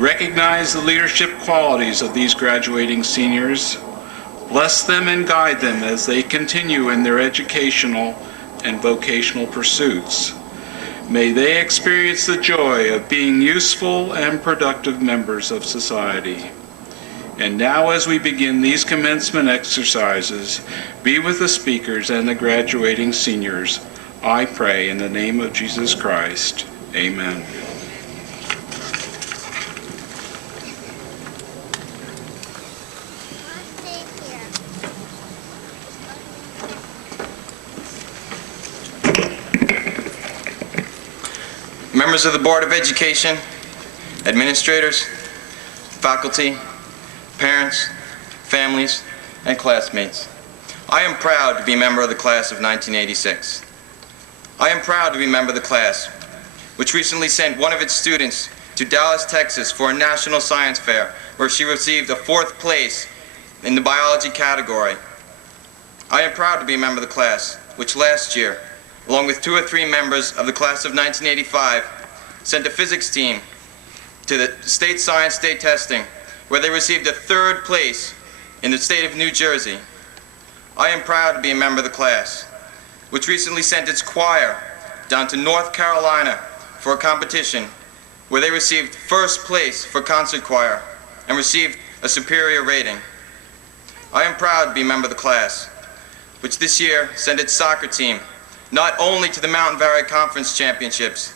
recognize the leadership qualities of these graduating seniors. Bless them and guide them as they continue in their educational and vocational pursuits. May they experience the joy of being useful and productive members of society. And now, as we begin these commencement exercises, be with the speakers and the graduating seniors. I pray in the name of Jesus Christ. Amen. Members of the Board of Education, administrators, faculty, parents, families, and classmates, I am proud to be a member of the class of 1986. I am proud to be a member of the class which recently sent one of its students to Dallas, Texas for a national science fair where she received a 4th place in the biology category. I am proud to be a member of the class which last year, along with 2 or 3 members of the class of 1985, sent a physics team to the state science state testing where they received a 3rd place in the state of New Jersey. I am proud to be a member of the class which recently sent its choir down to North Carolina for a competition where they received 1st place for concert choir and received a superior rating. I am proud to be a member of the class which this year sent its soccer team not only to the Mountain Valley Conference Championships,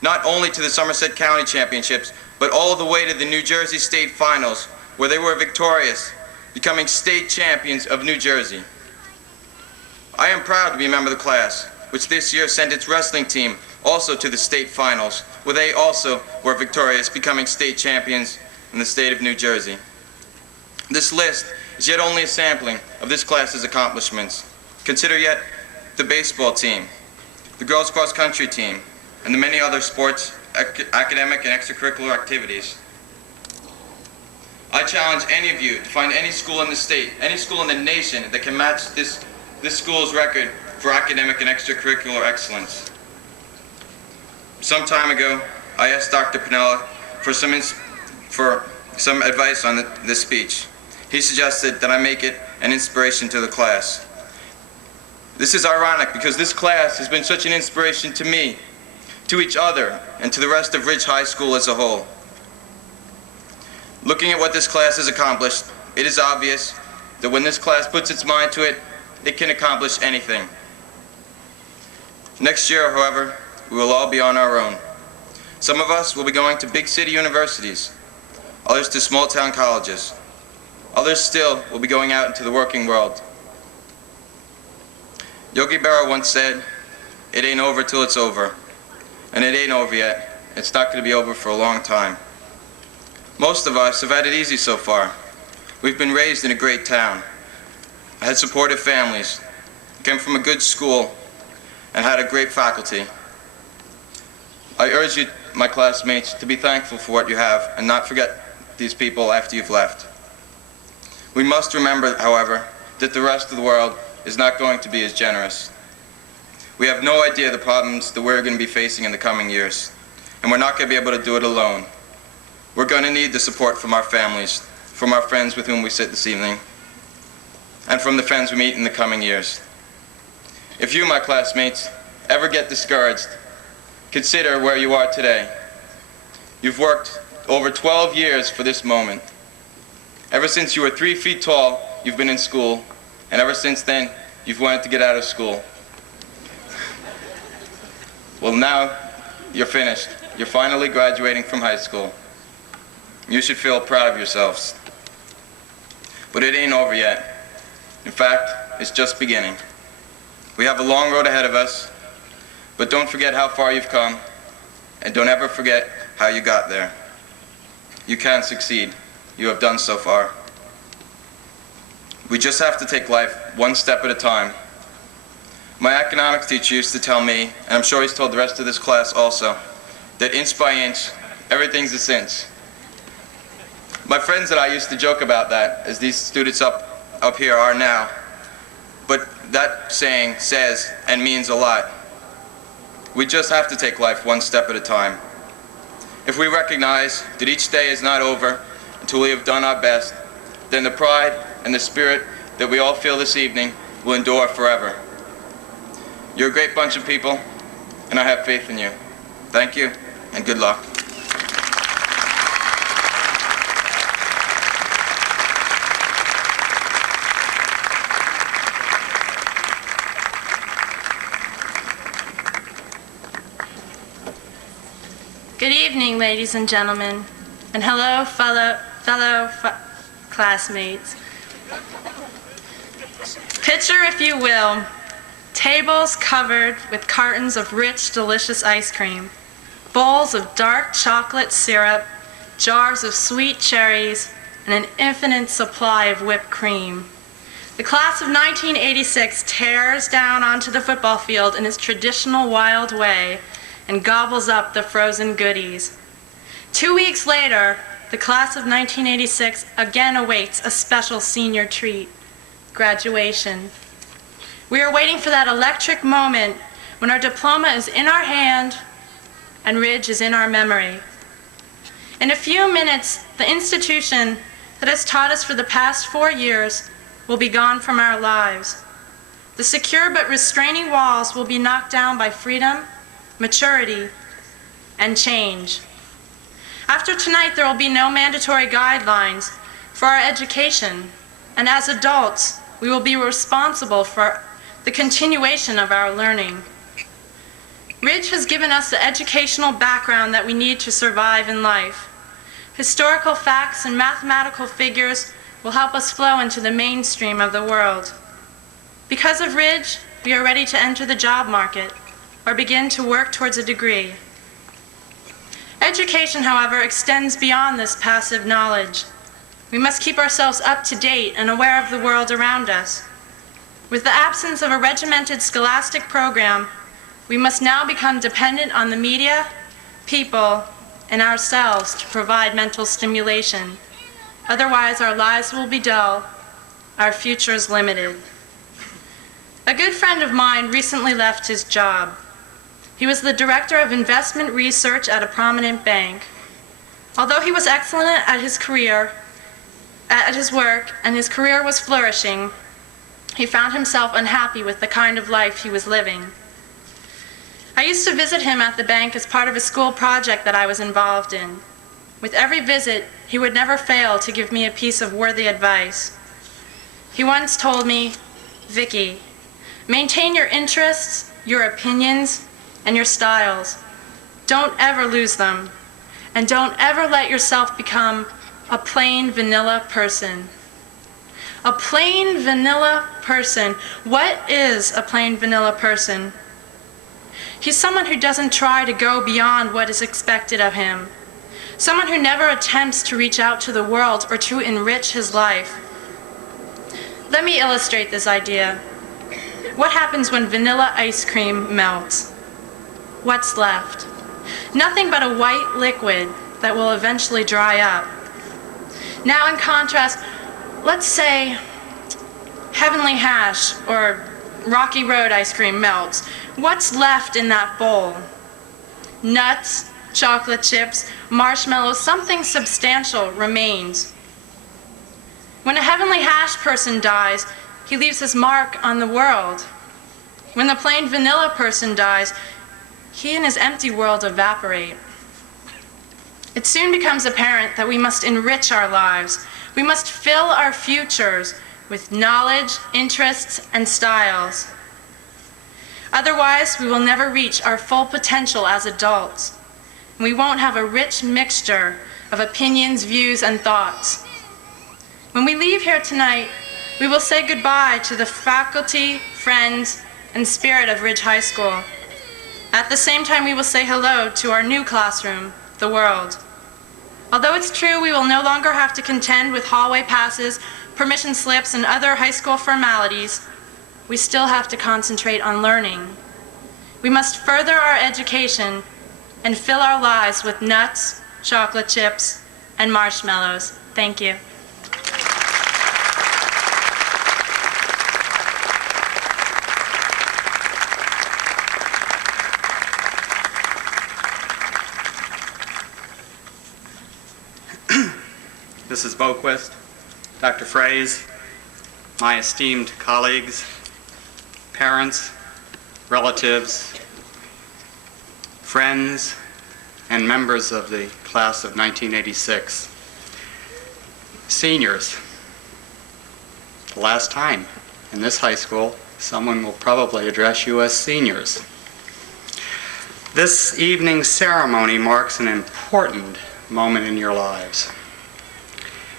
not only to the Somerset County Championships, but all the way to the New Jersey State Finals, where they were victorious, becoming state champions of New Jersey. I am proud to be a member of the class, which this year sent its wrestling team also to the state finals, where they also were victorious, becoming state champions in the state of New Jersey. This list is yet only a sampling of this class's accomplishments. Consider yet the baseball team, the girls cross country team, and the many other sports, academic and extracurricular activities. I challenge any of you to find any school in the state, any school in the nation that can match this school's record for academic and extracurricular excellence. Some time ago, I asked Dr. Pinella for some advice on this speech. He suggested that I make it an inspiration to the class. This is ironic because this class has been such an inspiration to me, to each other, and to the rest of Ridge High School as a whole. Looking at what this class has accomplished, it is obvious that when this class puts its mind to it, it can accomplish anything. Next year, however, we will all be on our own. Some of us will be going to big city universities, others to small town colleges. Others still will be going out into the working world. Yogi Berra once said, "It ain't over till it's over." And it ain't over yet. It's not going to be over for a long time. Most of us have had it easy so far. We've been raised in a great town, had supportive families, came from a good school, and had a great faculty. I urge you, my classmates, to be thankful for what you have and not forget these people after you've left. We must remember, however, that the rest of the world is not going to be as generous. We have no idea the problems that we're going to be facing in the coming years, and we're not going to be able to do it alone. We're going to need the support from our families, from our friends with whom we sit this evening, and from the friends we meet in the coming years. If you, my classmates, ever get discouraged, consider where you are today. You've worked over 12 years for this moment. Ever since you were 3 feet tall, you've been in school, and ever since then, you've wanted to get out of school. Well, now you're finished. You're finally graduating from high school. You should feel proud of yourselves. But it ain't over yet. In fact, it's just beginning. We have a long road ahead of us, but don't forget how far you've come, and don't ever forget how you got there. You can succeed. You have done so far. We just have to take life one step at a time. My economics teacher used to tell me, and I'm sure he's told the rest of this class also, that inch by inch, everything's a cinch. My friends and I used to joke about that, as these students up here are now. But that saying says and means a lot. We just have to take life one step at a time. If we recognize that each day is not over until we have done our best, then the pride and the spirit that we all feel this evening will endure forever. You're a great bunch of people, and I have faith in you. Thank you, and good luck. Good evening, ladies and gentlemen, and hello, fellow classmates. Picture, if you will, tables covered with cartons of rich, delicious ice cream, bowls of dark chocolate syrup, jars of sweet cherries, and an infinite supply of whipped cream. The class of 1986 tears down onto the football field in its traditional wild way and gobbles up the frozen goodies. 2 weeks later, the class of 1986 again awaits a special senior treat, graduation. We are waiting for that electric moment when our diploma is in our hand and Ridge is in our memory. In a few minutes, the institution that has taught us for the past 4 years will be gone from our lives. The secure but restraining walls will be knocked down by freedom, maturity, and change. After tonight, there will be no mandatory guidelines for our education, and as adults, we will be responsible for the continuation of our learning. Ridge has given us the educational background that we need to survive in life. Historical facts and mathematical figures will help us flow into the mainstream of the world. Because of Ridge, we are ready to enter the job market or begin to work towards a degree. Education, however, extends beyond this passive knowledge. We must keep ourselves up to date and aware of the world around us. With the absence of a regimented scholastic program, we must now become dependent on the media, people, and ourselves to provide mental stimulation. Otherwise, our lives will be dull, our futures limited. A good friend of mine recently left his job. He was the director of investment research at a prominent bank. Although he was excellent at his work, and his career was flourishing, he found himself unhappy with the kind of life he was living. I used to visit him at the bank as part of a school project that I was involved in. With every visit, he would never fail to give me a piece of worthy advice. He once told me, "Vicky, maintain your interests, your opinions, and your styles. Don't ever lose them, and don't ever let yourself become a plain vanilla person." A plain vanilla person. What is a plain vanilla person? He's someone who doesn't try to go beyond what is expected of him. Someone who never attempts to reach out to the world or to enrich his life. Let me illustrate this idea. What happens when vanilla ice cream melts? What's left? Nothing but a white liquid that will eventually dry up. Now, in contrast, let's say Heavenly Hash or Rocky Road ice cream melts. What's left in that bowl? Nuts, chocolate chips, marshmallows, something substantial remains. When a Heavenly Hash person dies, he leaves his mark on the world. When the plain vanilla person dies, he and his empty world evaporate. It soon becomes apparent that we must enrich our lives. We must fill our futures with knowledge, interests, and styles. Otherwise, we will never reach our full potential as adults. We won't have a rich mixture of opinions, views, and thoughts. When we leave here tonight, we will say goodbye to the faculty, friends, and spirit of Ridge High School. At the same time, we will say hello to our new classroom, the world. Although it's true we will no longer have to contend with hallway passes, permission slips, and other high school formalities, we still have to concentrate on learning. We must further our education and fill our lives with nuts, chocolate chips, and marshmallows. Thank you. Mrs. Boquist, Dr. Fraze, my esteemed colleagues, parents, relatives, friends, and members of the class of 1986. Seniors, the last time in this high school someone will probably address you as seniors. This evening's ceremony marks an important moment in your lives.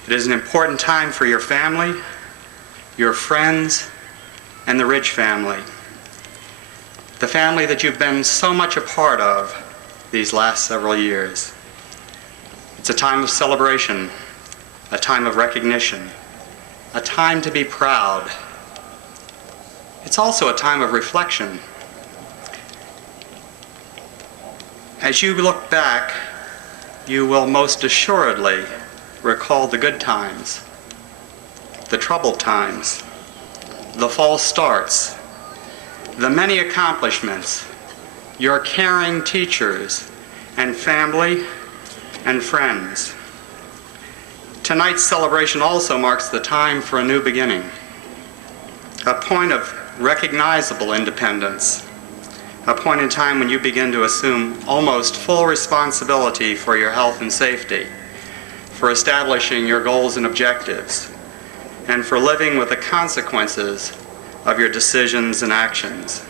It is an important time for your family, your friends, and the Ridge family. The family that you've been so much a part of these last several years. It's a time of celebration, a time of recognition, a time to be proud. It's also a time of reflection. As you look back, you will most assuredly recall the good times, the troubled times, the false starts, the many accomplishments, your caring teachers and family and friends. Tonight's celebration also marks the time for a new beginning, a point of recognizable independence, a point in time when you begin to assume almost full responsibility for your health and safety, for establishing your goals and objectives, and for living with the consequences of your decisions and actions.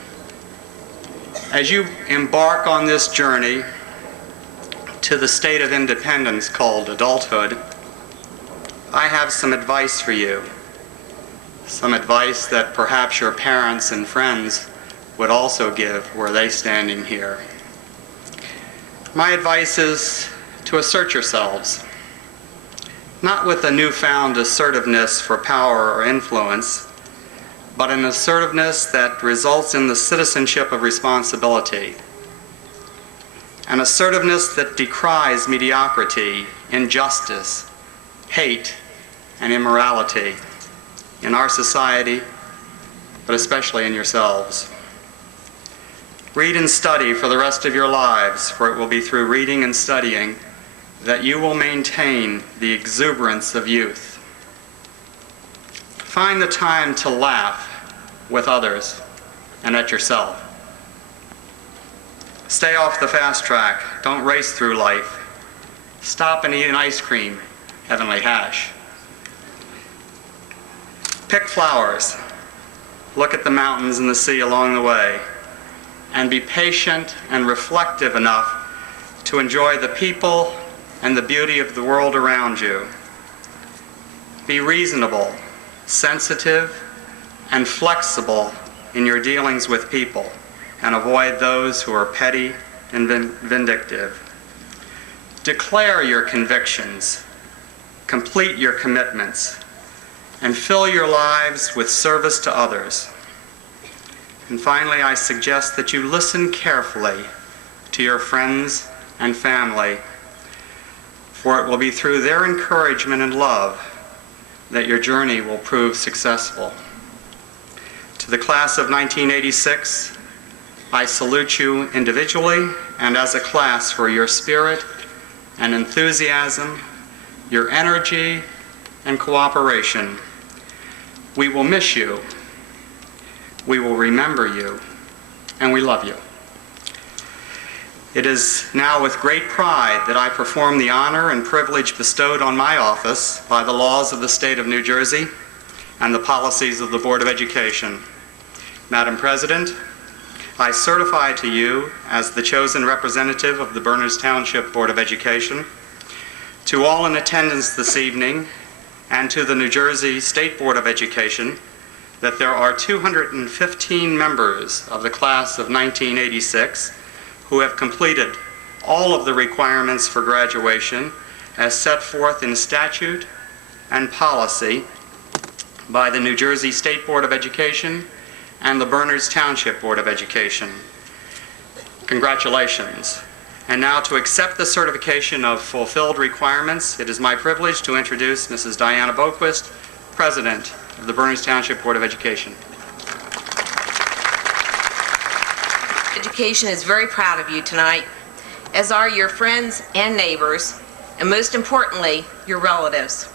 As you embark on this journey to the state of independence called adulthood, I have some advice for you. Some advice that perhaps your parents and friends would also give were they standing here. My advice is to assert yourselves, not with a newfound assertiveness for power or influence, but an assertiveness that results in the citizenship of responsibility. An assertiveness that decries mediocrity, injustice, hate, and immorality in our society, but especially in yourselves. Read and study for the rest of your lives, for it will be through reading and studying that you will maintain the exuberance of youth. Find the time to laugh with others and at yourself. Stay off the fast track. Don't race through life. Stop and eat an ice cream, Heavenly Hash. Pick flowers. Look at the mountains and the sea along the way. And be patient and reflective enough to enjoy the people and the beauty of the world around you. Be reasonable, sensitive, and flexible in your dealings with people, and avoid those who are petty and vindictive. Declare your convictions, complete your commitments, and fill your lives with service to others. And finally, I suggest that you listen carefully to your friends and family, for it will be through their encouragement and love that your journey will prove successful. To the class of 1986, I salute you individually and as a class for your spirit and enthusiasm, your energy and cooperation. We will miss you, we will remember you, and we love you. It is now with great pride that I perform the honor and privilege bestowed on my office by the laws of the state of New Jersey and the policies of the Board of Education. Madam President, I certify to you as the chosen representative of the Berners Township Board of Education, to all in attendance this evening, and to the New Jersey State Board of Education, that there are 215 members of the class of 1986 who have completed all of the requirements for graduation as set forth in statute and policy by the New Jersey State Board of Education and the Berners Township Board of Education. Congratulations. And now, to accept the certification of fulfilled requirements, it is my privilege to introduce Mrs. Diana Boquist, President of the Berners Township Board of Education. Education is very proud of you tonight, as are your friends and neighbors, and most importantly, your relatives.